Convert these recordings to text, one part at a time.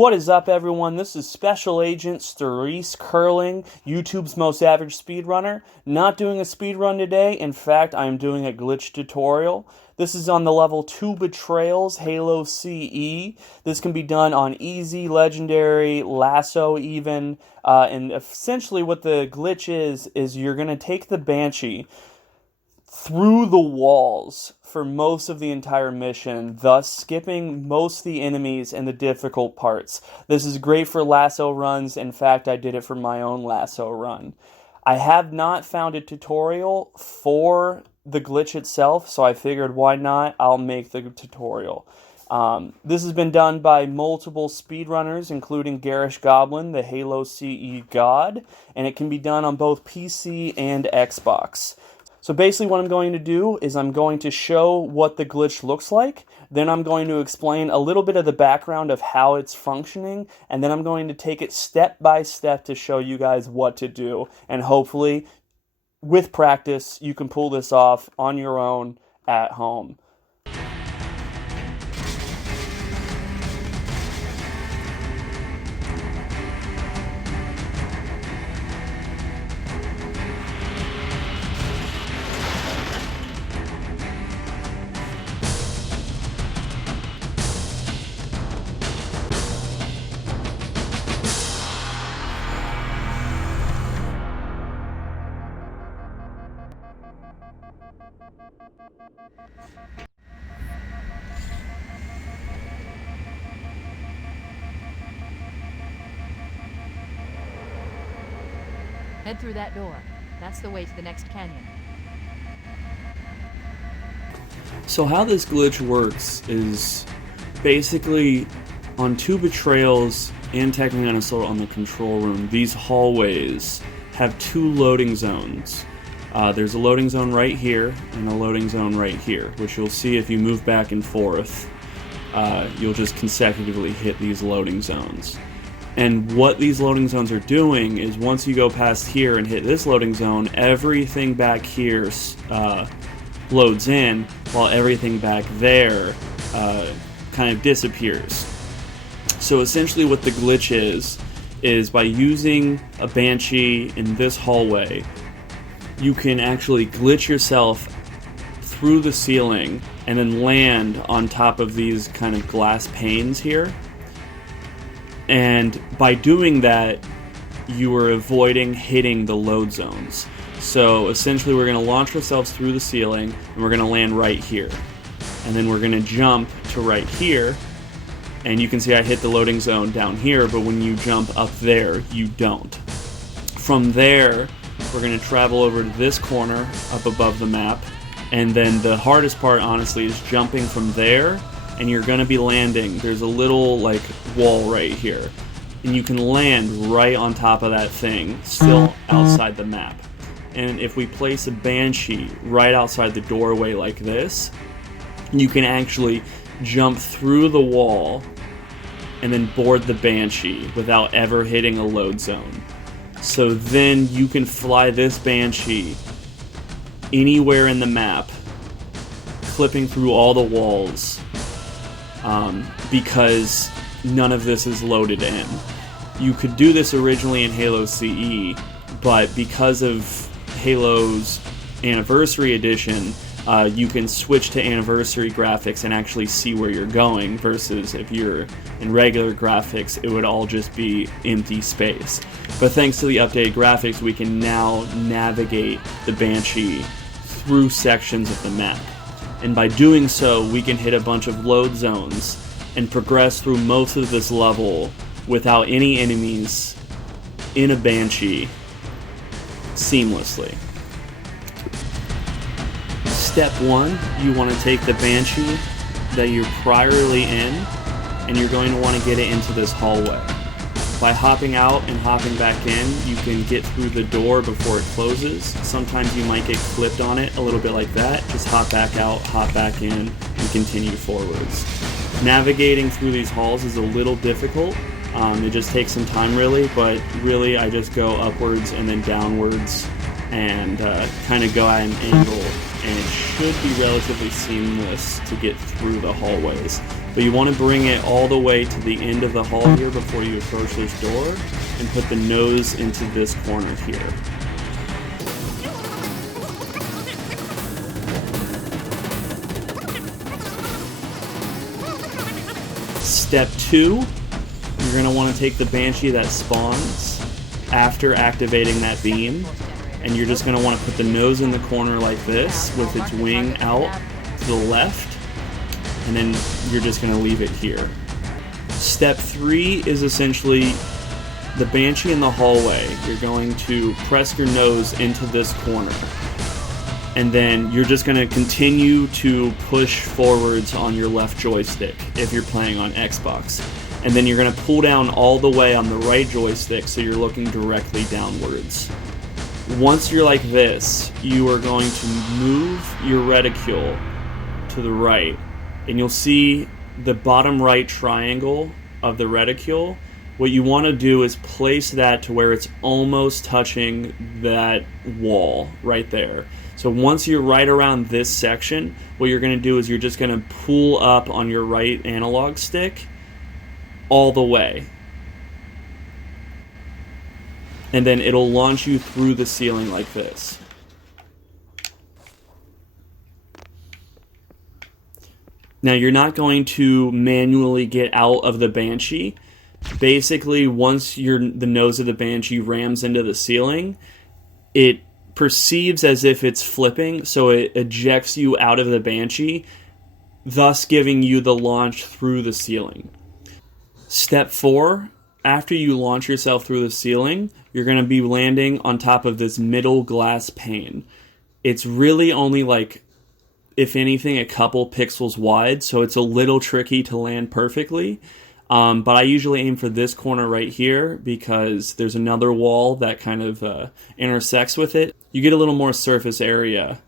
What is up, everyone? This is Special Agent Sturese Curling, YouTube's most average speedrunner. Not doing a speedrun today. In fact, I am doing a glitch tutorial. This is on the level Two Betrayals, Halo CE. This can be done on easy, legendary, lasso even. And essentially what the glitch is you're going to take the Banshee through the walls for most of the entire mission, thus skipping most of the enemies and the difficult parts. This is great for lasso runs. In fact, I did it for my own lasso run. I have not found a tutorial for the glitch itself, so I figured why not, I'll make the tutorial. This has been done by multiple speedrunners, including Garish Goblin, the Halo CE god, and it can be done on both PC and Xbox. So basically what I'm going to do is I'm going to show what the glitch looks like, then I'm going to explain a little bit of the background of how it's functioning, and then I'm going to take it step by step to show you guys what to do, and hopefully, with practice, you can pull this off on your own at home. Head through that door. That's the way to the next canyon. So how this glitch works is basically on Two Betrayals and technically on Assault on the Control Room, these hallways have two loading zones. There's a loading zone right here and a loading zone right here, which you'll see if you move back and forth. You'll just consecutively hit these loading zones. And what these loading zones are doing is once you go past here and hit this loading zone, everything back here loads in, while everything back there kind of disappears. So essentially what the glitch is by using a Banshee in this hallway, you can actually glitch yourself through the ceiling and then land on top of these kind of glass panes here. And by doing that, you are avoiding hitting the load zones. So essentially we're going to launch ourselves through the ceiling and we're going to land right here. And then we're going to jump to right here. And you can see I hit the loading zone down here, but when you jump up there, you don't. From there, we're going to travel over to this corner up above the map. And then the hardest part, honestly, is jumping from there. And you're going to be landing. There's a little like wall right here. And you can land right on top of that thing, still outside the map. And if we place a Banshee right outside the doorway like this, you can actually jump through the wall and then board the Banshee without ever hitting a load zone. So then you can fly this Banshee anywhere in the map, clipping through all the walls, because none of this is loaded in. You could do this originally in Halo CE, but because of Halo's Anniversary Edition, you can switch to Anniversary graphics and actually see where you're going, versus if you're in regular graphics, it would all just be empty space. But thanks to the updated graphics, we can now navigate the Banshee through sections of the map. And by doing so, we can hit a bunch of load zones and progress through most of this level without any enemies in a Banshee seamlessly. Step 1, you want to take the Banshee that you're priorly in, and you're going to want to get it into this hallway. By hopping out and hopping back in, you can get through the door before it closes. Sometimes you might get clipped on it a little bit like that. Just hop back out, hop back in, and continue forwards. Navigating through these halls is a little difficult. It just takes some time really, but really I just go upwards and then downwards and kind of go at an angle, and it should be relatively seamless to get through the hallways. But you want to bring it all the way to the end of the hall here before you approach this door, and put the nose into this corner here. Step 2, you're going to want to take the Banshee that spawns after activating that beam, and you're just going to want to put the nose in the corner like this with its wing out to the left, and then you're just going to leave it here. Step 3 is essentially the Banshee in the hallway. You're going to press your nose into this corner, and then you're just going to continue to push forwards on your left joystick if you're playing on Xbox. And then you're going to pull down all the way on the right joystick so you're looking directly downwards. Once you're like this, you are going to move your reticule to the right, and you'll see the bottom right triangle of the reticule. What you want to do is place that to where it's almost touching that wall right there. So once you're right around this section, what you're going to do is you're just going to pull up on your right analog stick all the way. And then it'll launch you through the ceiling like this. Now you're not going to manually get out of the Banshee. Basically, once the nose of the Banshee rams into the ceiling, it perceives as if it's flipping, so it ejects you out of the Banshee, thus giving you the launch through the ceiling. Step 4, after you launch yourself through the ceiling, you're going to be landing on top of this middle glass pane. It's really only like, if anything, a couple pixels wide, so it's a little tricky to land perfectly. But I usually aim for this corner right here because there's another wall that kind of intersects with it. You get a little more surface area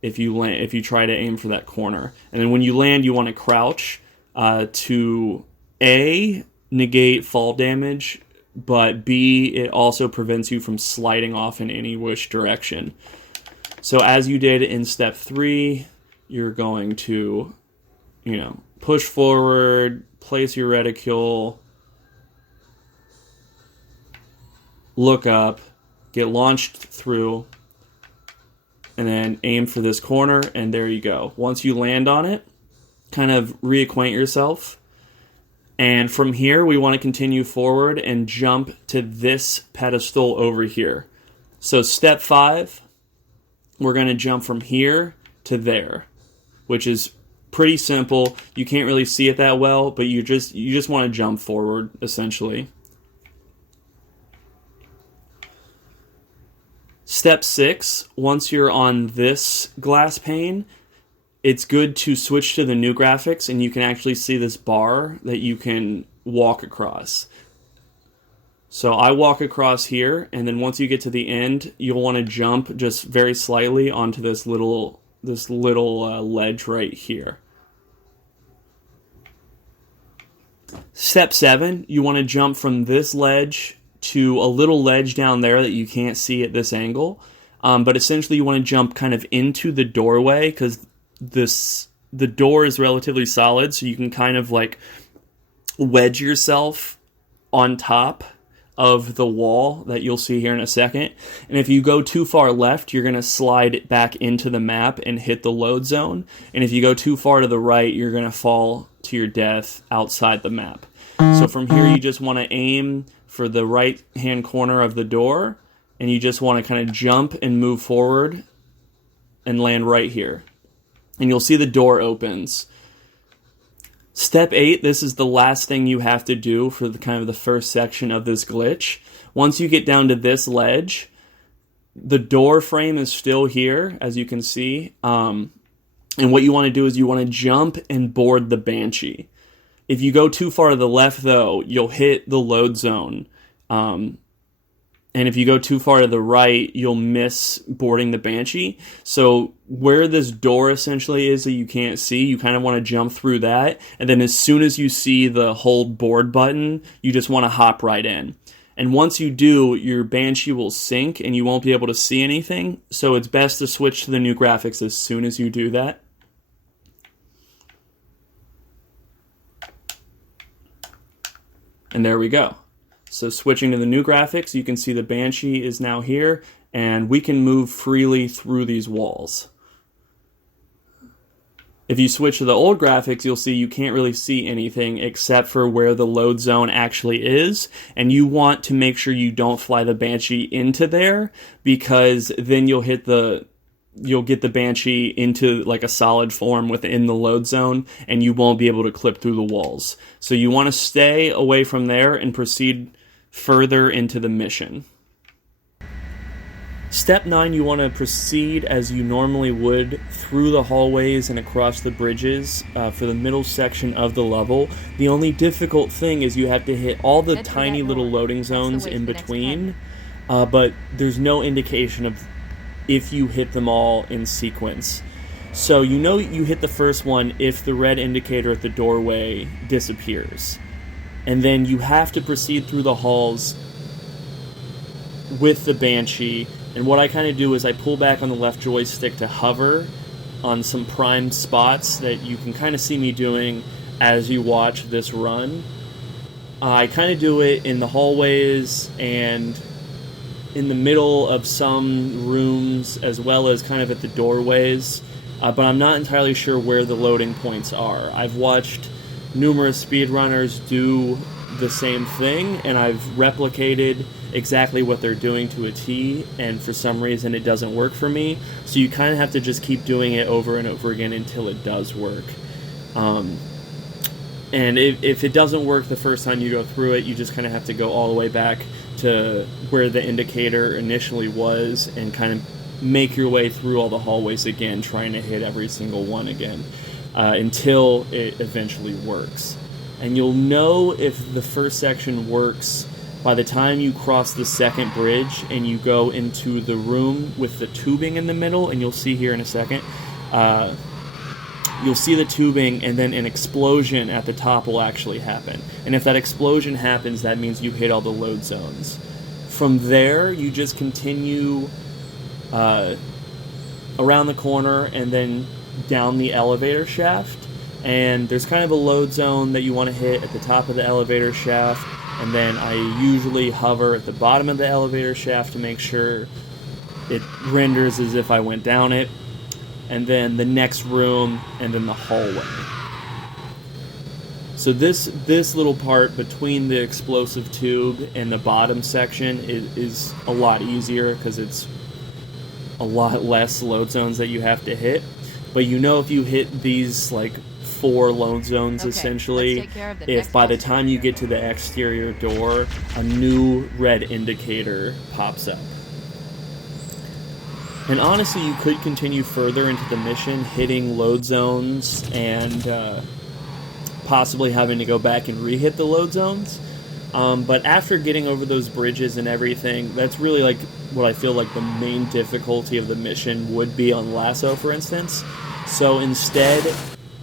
if you try to aim for that corner. And then when you land, you want to crouch to A, negate fall damage, but B, it also prevents you from sliding off in any which direction. So as you did in step 3, you're going to, push forward, place your reticule, look up, get launched through, and then aim for this corner, and there you go. Once you land on it, kind of reacquaint yourself. And from here, we want to continue forward and jump to this pedestal over here. So step 5, we're going to jump from here to there, which is pretty simple. You can't really see it that well, but you just want to jump forward, essentially. Step 6, once you're on this glass pane, it's good to switch to the new graphics, and you can actually see this bar that you can walk across. So I walk across here, and then once you get to the end, you'll want to jump just very slightly onto this little ledge right here. Step 7, you want to jump from this ledge to a little ledge down there that you can't see at this angle. But essentially you want to jump kind of into the doorway because the door is relatively solid, so you can kind of like wedge yourself on top of the wall that you'll see here in a second. And if you go too far left, you're going to slide it back into the map and hit the load zone. And if you go too far to the right, you're going to fall to your death outside the map. So from here, you just want to aim for the right-hand corner of the door, and you just want to kind of jump and move forward and land right here. And you'll see the door opens. Step 8, this is the last thing you have to do for the first section of this glitch. Once you get down to this ledge, the door frame is still here, as you can see. And what you want to do is you want to jump and board the Banshee. If you go too far to the left, though, you'll hit the load zone. And if you go too far to the right, you'll miss boarding the Banshee. So where this door essentially is that you can't see, you kind of want to jump through that. And then as soon as you see the hold board button, you just want to hop right in. And once you do, your Banshee will sync and you won't be able to see anything. So it's best to switch to the new graphics as soon as you do that. And there we go. So switching to the new graphics, you can see the Banshee is now here, and we can move freely through these walls. If you switch to the old graphics, you'll see you can't really see anything except for where the load zone actually is, and you want to make sure you don't fly the Banshee into there, because then you'll get the Banshee into like a solid form within the load zone, and you won't be able to clip through the walls. So you want to stay away from there and proceed further into the mission. Step 9, you want to proceed as you normally would through the hallways and across the bridges for the middle section of the level. The only difficult thing is you have to hit all the tiny little loading zones in between, but there's no indication of if you hit them all in sequence. So you know you hit the first one if the red indicator at the doorway disappears. And then you have to proceed through the halls with the Banshee. And what I kind of do is I pull back on the left joystick to hover on some primed spots that you can kind of see me doing as you watch this run. I kind of do it in the hallways and in the middle of some rooms, as well as kind of at the doorways, but I'm not entirely sure where the loading points are. I've watched numerous speedrunners do the same thing, and I've replicated exactly what they're doing to a T, and for some reason it doesn't work for me, so you kind of have to just keep doing it over and over again until it does work. And if it doesn't work the first time you go through it, you just kind of have to go all the way back to where the indicator initially was and kind of make your way through all the hallways again, trying to hit every single one again until it eventually works. And you'll know if the first section works by the time you cross the second bridge and you go into the room with the tubing in the middle, and you'll see here in a second, you'll see the tubing, and then an explosion at the top will actually happen. And if that explosion happens, that means you hit all the load zones. From there, you just continue around the corner and then down the elevator shaft. And there's kind of a load zone that you want to hit at the top of the elevator shaft. And then I usually hover at the bottom of the elevator shaft to make sure it renders as if I went down it. And then the next room, and then the hallway. So this little part between the explosive tube and the bottom section is a lot easier because it's a lot less load zones that you have to hit. But you know if you hit these like 4 load zones essentially, if by the time you get to the exterior door, a new red indicator pops up. And honestly, you could continue further into the mission, hitting load zones and possibly having to go back and re-hit the load zones. But after getting over those bridges and everything, that's really like what I feel like the main difficulty of the mission would be on Lasso, for instance. So instead,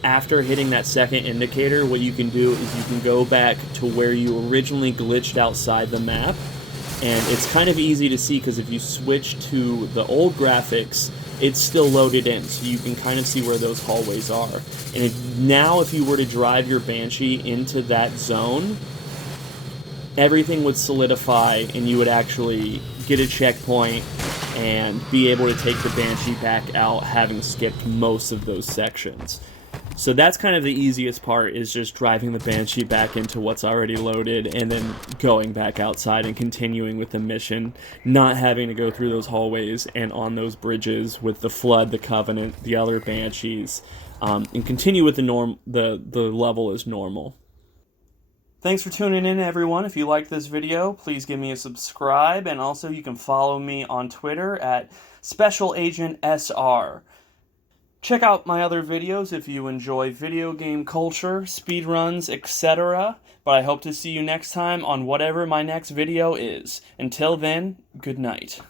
after hitting that second indicator, what you can do is you can go back to where you originally glitched outside the map. And it's kind of easy to see because if you switch to the old graphics, it's still loaded in, so you can kind of see where those hallways are. And if you were to drive your Banshee into that zone, everything would solidify and you would actually get a checkpoint and be able to take the Banshee back out, having skipped most of those sections. So that's kind of the easiest part, is just driving the Banshee back into what's already loaded and then going back outside and continuing with the mission, not having to go through those hallways and on those bridges with the Flood, the Covenant, the other Banshees, and continue with the level as normal. Thanks for tuning in, everyone. If you liked this video, please give me a subscribe, and also you can follow me on Twitter at Special Agent SR. Check out my other videos if you enjoy video game culture, speedruns, etc. But I hope to see you next time on whatever my next video is. Until then, good night.